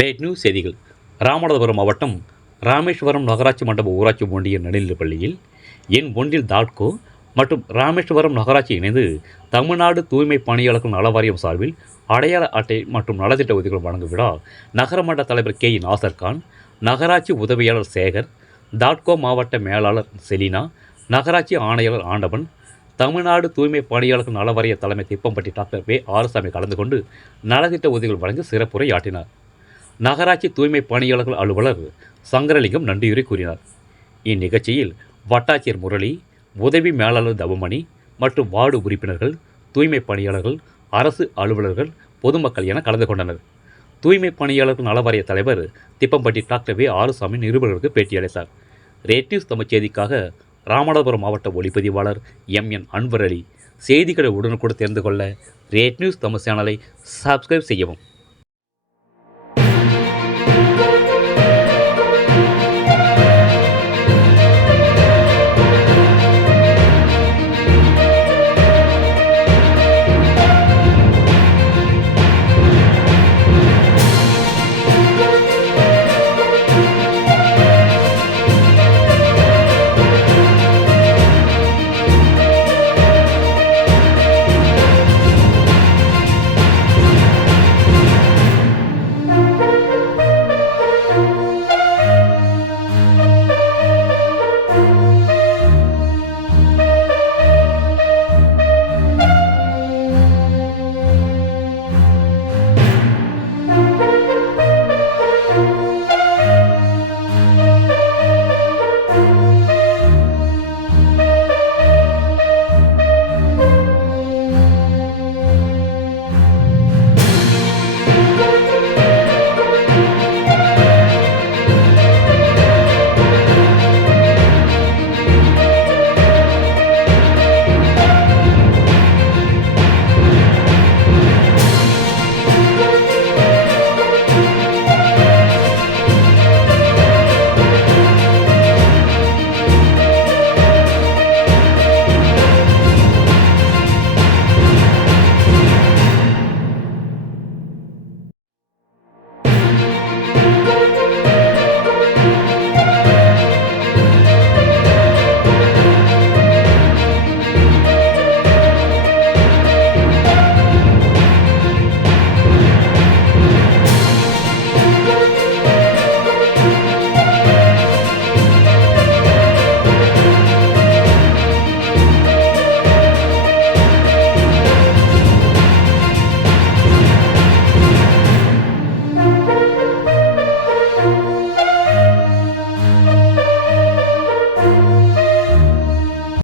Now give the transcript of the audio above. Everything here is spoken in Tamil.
ரேட் நியூஸ் செய்திகள். ராமநாதபுரம் மாவட்டம் ராமேஸ்வரம் நகராட்சி மண்டப ஊராட்சி ஒன்றிய நடுநிலைப் பள்ளியில் என் ஒன்றில் தாட்கோ மற்றும் ராமேஸ்வரம் நகராட்சி இணைந்து தமிழ்நாடு தூய்மை பணியாளர்கள் நலவாரியம் சார்பில் அடையாள அட்டை மற்றும் நலத்திட்ட உதவிகள் வழங்கும் விழா நகரமன்ற தலைவர் கே நாசர்கான் நாசர் கான் நகராட்சி உதவியாளர் சேகர் தாட்கோ மாவட்ட மேலாளர் செலினா நகராட்சி ஆணையாளர் ஆண்டவன் தமிழ்நாடு தூய்மை பணியாளர்கள் நலவாரிய தலைமை திப்பம்பட்டி டாக்டர் வே ஆறுசாமி கலந்து கொண்டு நலத்திட்ட உதவிகள் வழங்கி சிறப்புரை ஆற்றினார் நகராட்சி தூய்மை பணியாளர்கள் அலுவலர் சங்கரலிங்கம் நன்றியுரை கூறினார். இந்நிகழ்ச்சியில் வட்டாட்சியர் முரளி உதவி மேலாளர் தவமணி மற்றும் வார்டு உறுப்பினர்கள் தூய்மை பணியாளர்கள் அரசு அலுவலர்கள் பொதுமக்கள் என கலந்து கொண்டனர். தூய்மை பணியாளர்கள் நலவாரிய தலைவர் திப்பம்பட்டி டாக்டர் வே. ஆறுசாமி நிருபர்களுக்கு பேட்டியளித்தார். ரேட் தமிழ் செய்திக்காக ராமநாதபுரம் மாவட்ட ஒளிப்பதிவாளர் எம். என். அன்வர் அலி செய்திகளை உடனுக்குடன் தெரிந்து கொள்ள ரேட் நியூஸ் தமிழ் சேனலை சப்ஸ்கிரைப் செய்யவும்.